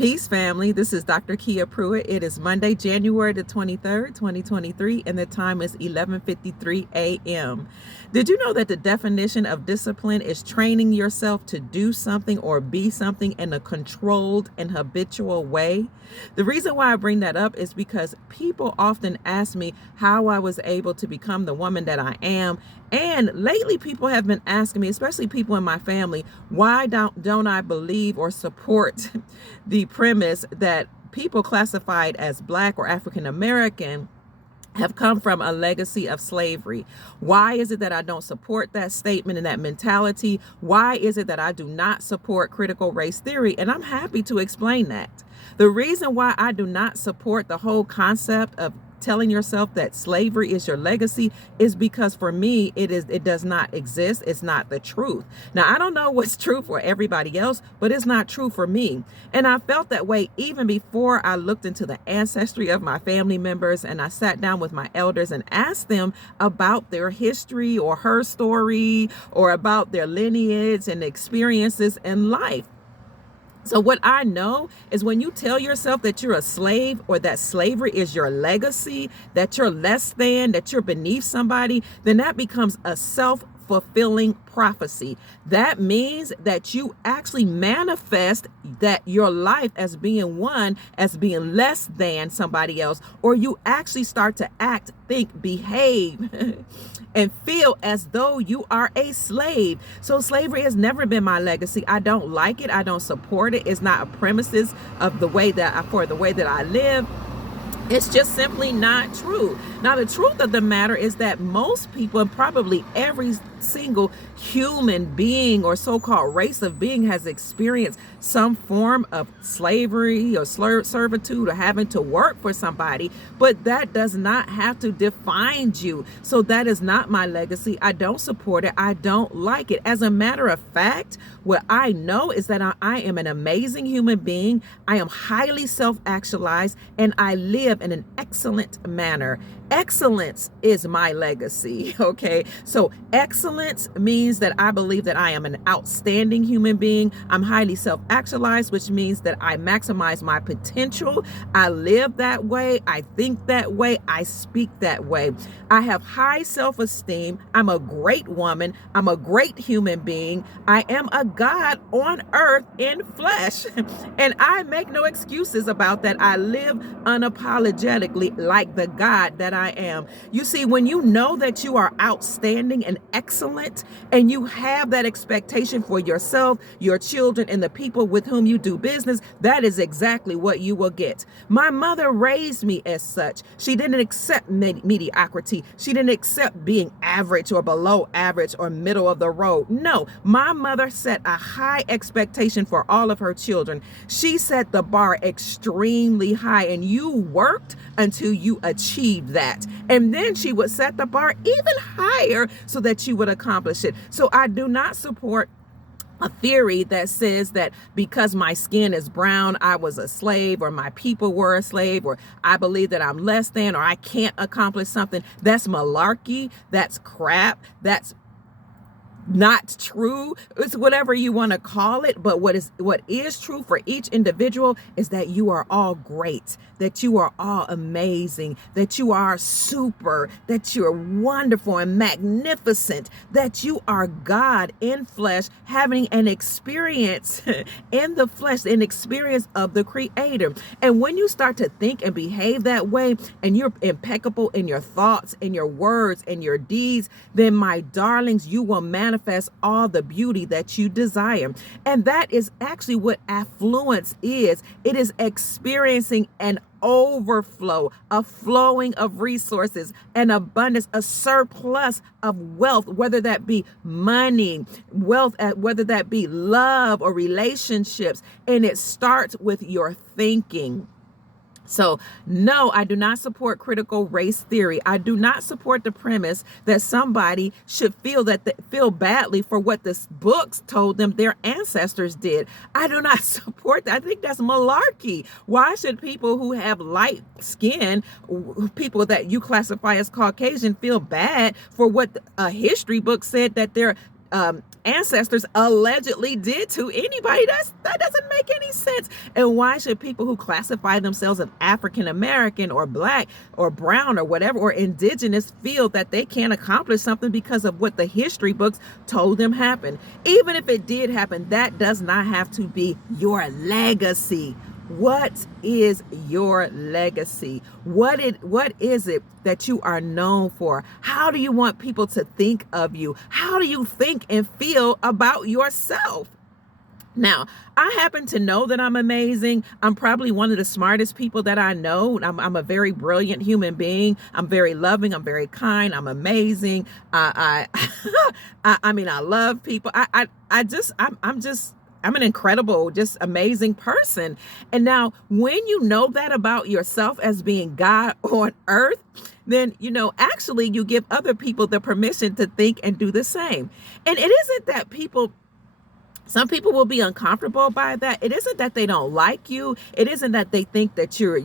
Peace, family. This is Dr. Kia Pruitt. It is Monday, January the 23rd, 2023, and the time is 11:53 a.m. Did you know that the definition of discipline is training yourself to do something or be something in a controlled and habitual way? The reason why I bring that up is because people often ask me how I was able to become the woman that I am. And lately, people have been asking me, especially people in my family, why don't I believe or support the premise that people classified as Black or African American have come from a legacy of slavery? Why is it that I don't support that statement and that mentality? Why is it that I do not support critical race theory? And I'm happy to explain that. The reason why I do not support the whole concept of telling yourself that slavery is your legacy is because for me, it does not exist. It's not the truth. Now, I don't know what's true for everybody else, but it's not true for me. And I felt that way even before I looked into the ancestry of my family members and I sat down with my elders and asked them about their history or her story or about their lineage and experiences in life. So what I know is when you tell yourself that you're a slave or that slavery is your legacy, that you're less than, that you're beneath somebody, then that becomes a self-fulfilling prophecy. That means that you actually manifest that your life as being one, as being less than somebody else, or you actually start to act, think, behave, and feel as though you are a slave. So slavery has never been my legacy. I don't like it. I don't support it. It's not a premises of the way that I live. It's just simply not true. Now, the truth of the matter is that most people, and probably every single human being or so-called race of being, has experienced some form of slavery or servitude or having to work for somebody, but that does not have to define you. So that is not my legacy. I don't support it. I don't like it. As a matter of fact, what I know is that I am an amazing human being. I am highly self-actualized, and I live in an excellent manner. Excellence is my legacy, okay? So excellence means that I believe that I am an outstanding human being. I'm highly self-actualized, which means that I maximize my potential. I live that way. I think that way. I speak that way. I have high self-esteem. I'm a great woman. I'm a great human being. I am a God on earth in flesh. And I make no excuses about that. I live unapologetically like the God that I am. You see, when you know that you are outstanding and excellent, and you have that expectation for yourself, your children, and the people with whom you do business, that is exactly what you will get. My mother raised me as such. She didn't accept mediocrity. She didn't accept being average or below average or middle of the road. No, my mother set a high expectation for all of her children. She set the bar extremely high, and you worked until you achieved that. And then she would set the bar even higher so that you would accomplish it. So I do not support a theory that says that because my skin is brown, I was a slave, or my people were a slave, or I believe that I'm less than, or I can't accomplish something. That's malarkey. That's crap. That's not true. It's whatever you want to call it. But what is true for each individual is that you are all great, that you are all amazing, that you are super, that you're wonderful and magnificent, that you are God in flesh, having an experience in the flesh, an experience of the Creator. And when you start to think and behave that way, and you're impeccable in your thoughts and your words and your deeds, then my darlings, you will manifest all the beauty that you desire. And that is actually what affluence is. It is experiencing an overflow, a flowing of resources, an abundance, a surplus of wealth, whether that be money, wealth, whether that be love or relationships. And it starts with your thinking. So no, I do not support critical race theory. I do not support the premise that somebody should feel badly for what the books told them their ancestors did. I do not support that. I think that's malarkey. Why should people who have light skin, people that you classify as Caucasian, feel bad for what a history book said that their ancestors allegedly did to anybody? That doesn't make any sense. sense? And why should people who classify themselves as African American or Black or brown or whatever, or indigenous, feel that they can't accomplish something because of what the history books told them happened? Even if it did happen, that does not have to be your legacy. What is your legacy? What is it that you are known for? How do you want people to think of you? How do you think and feel about yourself? Now, I happen to know that I'm amazing. I'm probably one of the smartest people that I know. I'm a very brilliant human being. I'm very loving. I'm very kind. I'm amazing. I mean, I love people. I'm an incredible, just amazing person. And now when you know that about yourself as being God on earth, then, actually you give other people the permission to think and do the same. And it isn't that some people will be uncomfortable by that. It isn't that they don't like you. It isn't that they think that you're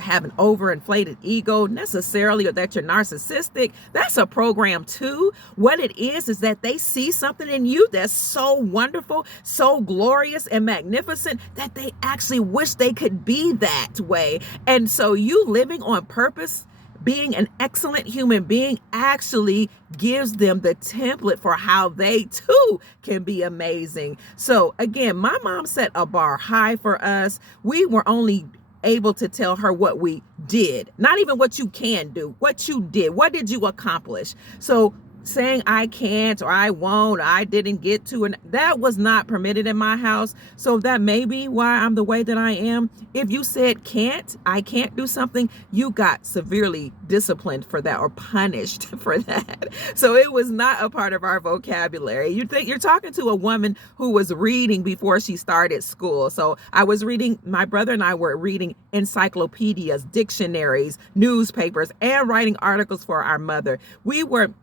have an overinflated ego necessarily, or that you're narcissistic. That's a program too. What it is that they see something in you that's so wonderful, so glorious and magnificent that they actually wish they could be that way. And so you living on purpose, being an excellent human being, actually gives them the template for how they too can be amazing. So again, my mom set a bar high for us. We were only able to tell her what we did, not even what you can do, what you did. What did you accomplish? So saying I can't, or I won't, or I didn't get to, and that was not permitted in my house. So that may be why I'm the way that I am. If you said I can't do something, you got severely disciplined for that or punished for that. So it was not a part of our vocabulary. You think you're talking to a woman who was reading before she started school. So my brother and I were reading encyclopedias, dictionaries, newspapers, and writing articles for our mother. We were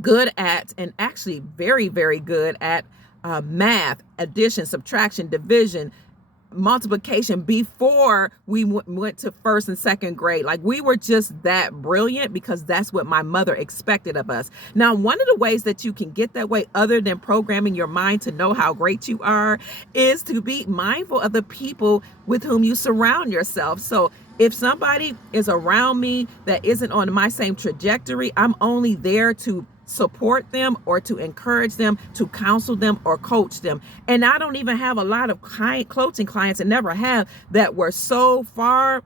good at, and actually very, very good at math, addition, subtraction, division, multiplication before we went to first and second grade. Like, we were just that brilliant because that's what my mother expected of us. Now, one of the ways that you can get that way, other than programming your mind to know how great you are, is to be mindful of the people with whom you surround yourself. So if somebody is around me that isn't on my same trajectory, I'm only there to support them or to encourage them, to counsel them or coach them. And I don't even have a lot of coaching clients, and never have, that were so far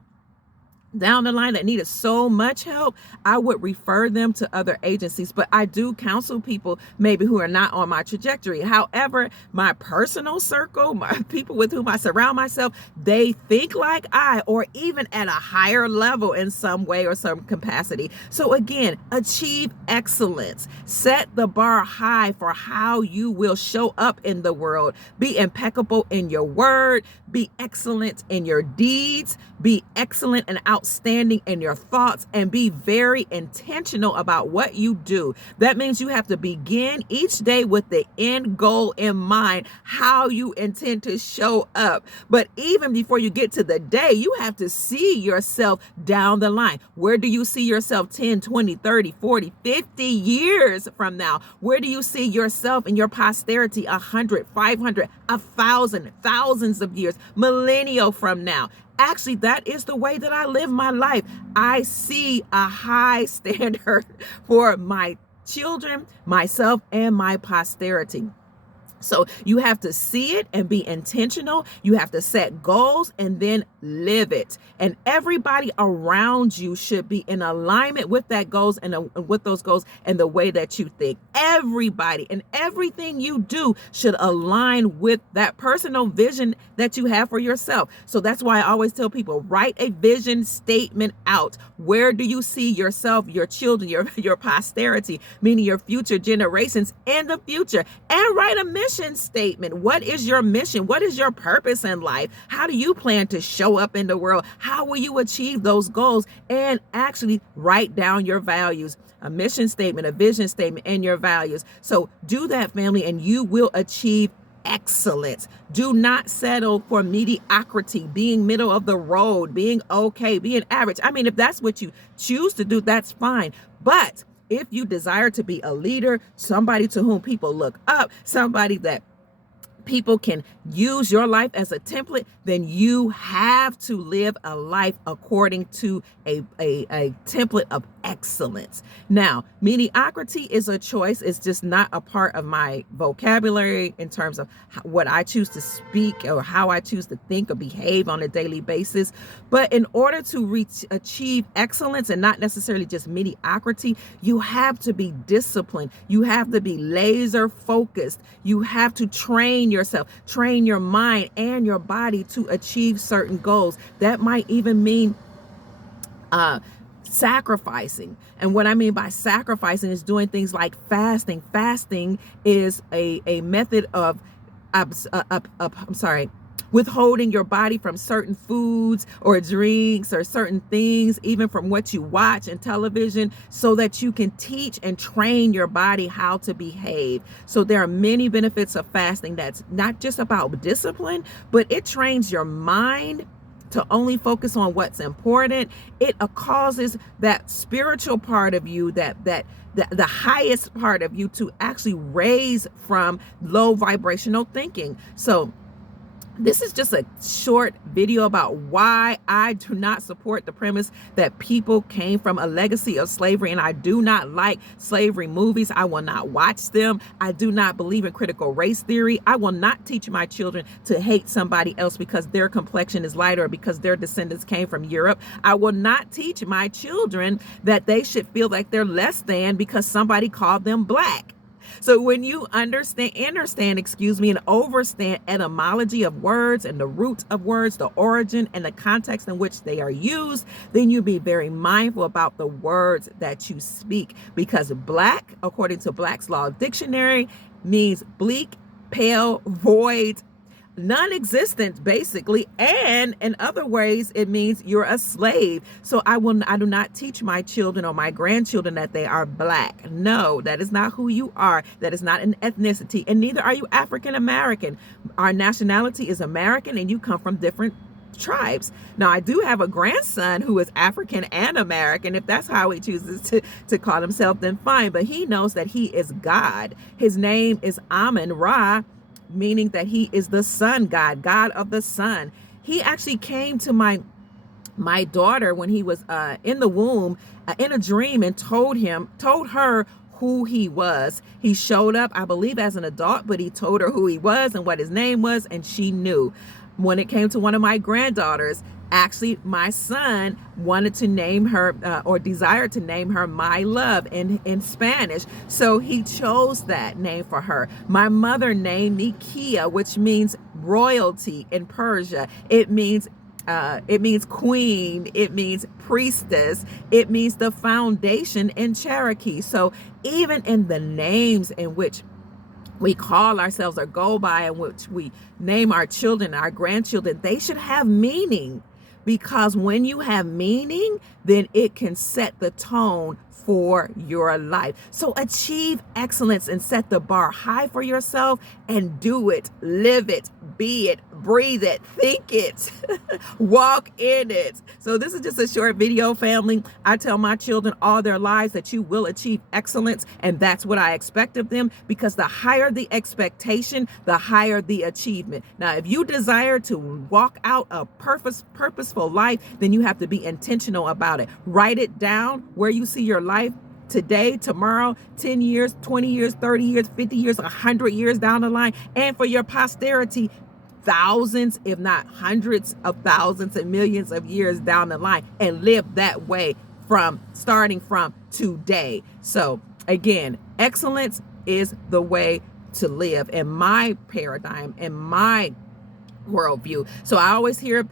down the line that needed so much help. I would refer them to other agencies, but I do counsel people maybe who are not on my trajectory. However, my personal circle, my people with whom I surround myself, they think like I, or even at a higher level in some way or some capacity. So again, achieve excellence. Set the bar high for how you will show up in the world. Be impeccable in your word. Be excellent in your deeds. Be excellent and outstanding in your thoughts, and be very intentional about what you do. That means you have to begin each day with the end goal in mind, how you intend to show up. But even before you get to the day, you have to see yourself down the line. Where do you see yourself 10, 20, 30, 40, 50 years from now? Where do you see yourself and your posterity 100, 500, 1,000, thousands of years, millennial from now? Actually, that is the way that I live my life. I see a high standard for my children, myself, and my posterity. So you have to see it and be intentional. You have to set goals and then live it. And everybody around you should be in alignment with that goals and with those goals and the way that you think. Everybody and everything you do should align with that personal vision that you have for yourself. So that's why I always tell people, write a vision statement out. Where do you see yourself, your children, your posterity, meaning your future generations in the future? And write a mission statement. What is your mission? What is your purpose in life? How do you plan to show up in the world? How will you achieve those goals? And actually write down your values, a mission statement, a vision statement, and your values. So do that, family, and you will achieve excellence. Do not settle for mediocrity, being middle of the road, being okay, being average. I mean, if that's what you choose to do, that's fine. But if you desire to be a leader, somebody to whom people look up, somebody that people can use your life as a template, then you have to live a life according to a template of excellence. Now, mediocrity is a choice. It's just not a part of my vocabulary in terms of what I choose to speak or how I choose to think or behave on a daily basis. But in order to achieve excellence and not necessarily just mediocrity, you have to be disciplined. You have to be laser focused. You have to train yourself, train your mind and your body to achieve certain goals. That might even mean sacrificing. And what I mean by sacrificing is doing things like fasting. Fasting is a method of withholding your body from certain foods or drinks or certain things, even from what you watch in television, so that you can teach and train your body how to behave. So there are many benefits of fasting. That's not just about discipline, but it trains your mind to only focus on what's important. It causes that spiritual part of you, the highest part of you, to actually raise from low vibrational thinking. So this is just a short video about why I do not support the premise that people came from a legacy of slavery, and I do not like slavery movies. I will not watch them. I do not believe in critical race theory. I will not teach my children to hate somebody else because their complexion is lighter or because their descendants came from Europe. I will not teach my children that they should feel like they're less than because somebody called them black. So when you understand, and overstand etymology of words and the roots of words, the origin and the context in which they are used, then you be very mindful about the words that you speak. Because black, according to Black's Law Dictionary, means bleak, pale, void, non-existent, basically, and in other ways it means you're a slave. So I do not teach my children or my grandchildren that they are black. No, that is not who you are. That is not an ethnicity, and neither are you African American. Our nationality is American, and you come from different tribes. Now, I do have a grandson who is African and American. If that's how he chooses to call himself, then fine, but he knows that he is God. His name is Amun-Ra, meaning that he is the sun god, God of the sun. He actually came to my daughter when he was in the womb in a dream and told her who he was. He showed up, I believe, as an adult, but he told her who he was and what his name was, and she knew. When it came to one of my granddaughters, actually, my son wanted to name her or desired to name her My Love in Spanish. So he chose that name for her. My mother named me Kia, which means royalty in Persia. It means queen, it means priestess, it means the foundation in Cherokee. So even in the names in which we call ourselves or go by, in which we name our children, our grandchildren, they should have meaning. Because when you have meaning, then it can set the tone for your life. So achieve excellence and set the bar high for yourself and do it, live it, be it, breathe it, think it, walk in it. So this is just a short video, family. I tell my children all their lives that you will achieve excellence, and that's what I expect of them, because the higher the expectation, the higher the achievement. Now, if you desire to walk out a purposeful life, then you have to be intentional about it. Write it down where you see your life today, tomorrow, 10 years, 20 years, 30 years, 50 years, 100 years down the line, and for your posterity, thousands, if not hundreds of thousands and millions of years down the line, and live that way starting from today. So again, excellence is the way to live in my paradigm, in my worldview. So I always hear,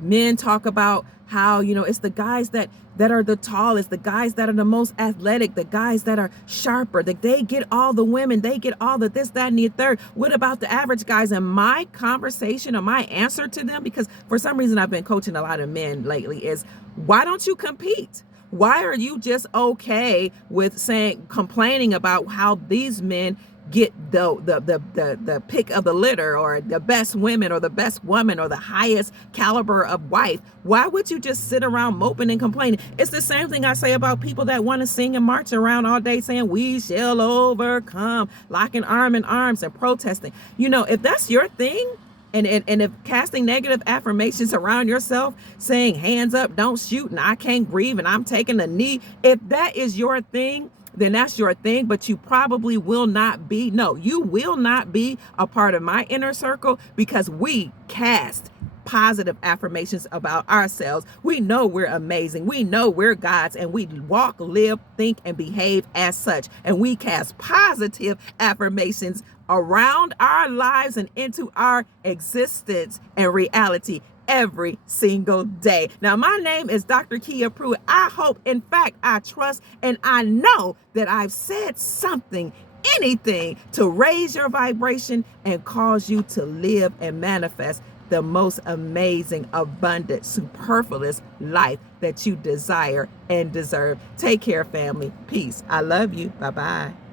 men talk about how, it's the guys that are the tallest, the guys that are the most athletic, the guys that are sharper, that they get all the women, they get all the this, that, and the third. What about the average guys? And my conversation or my answer to them, because for some reason I've been coaching a lot of men lately, is why don't you compete? Why are you just okay with complaining about how these men get the pick of the litter, or the best women, or the best woman, or the highest caliber of wife, why would you just sit around moping and complaining? It's the same thing I say about people that want to sing and march around all day saying we shall overcome, locking arm in arms and protesting. You know, if that's your thing, and if casting negative affirmations around yourself, saying hands up, don't shoot, and I can't breathe, and I'm taking a knee, if that is your thing, then that's your thing. But you probably will not be, no, you will not be a part of my inner circle, because we cast positive affirmations about ourselves. We know we're amazing. We know we're God's, and we walk, live, think, and behave as such. And we cast positive affirmations around our lives and into our existence and reality every single day. Now, my name is Dr. Kia Pruitt. I hope, in fact, I trust, and I know that I've said something, anything, to raise your vibration and cause you to live and manifest the most amazing, abundant, superfluous life that you desire and deserve. Take care, family. Peace. I love you. Bye-bye.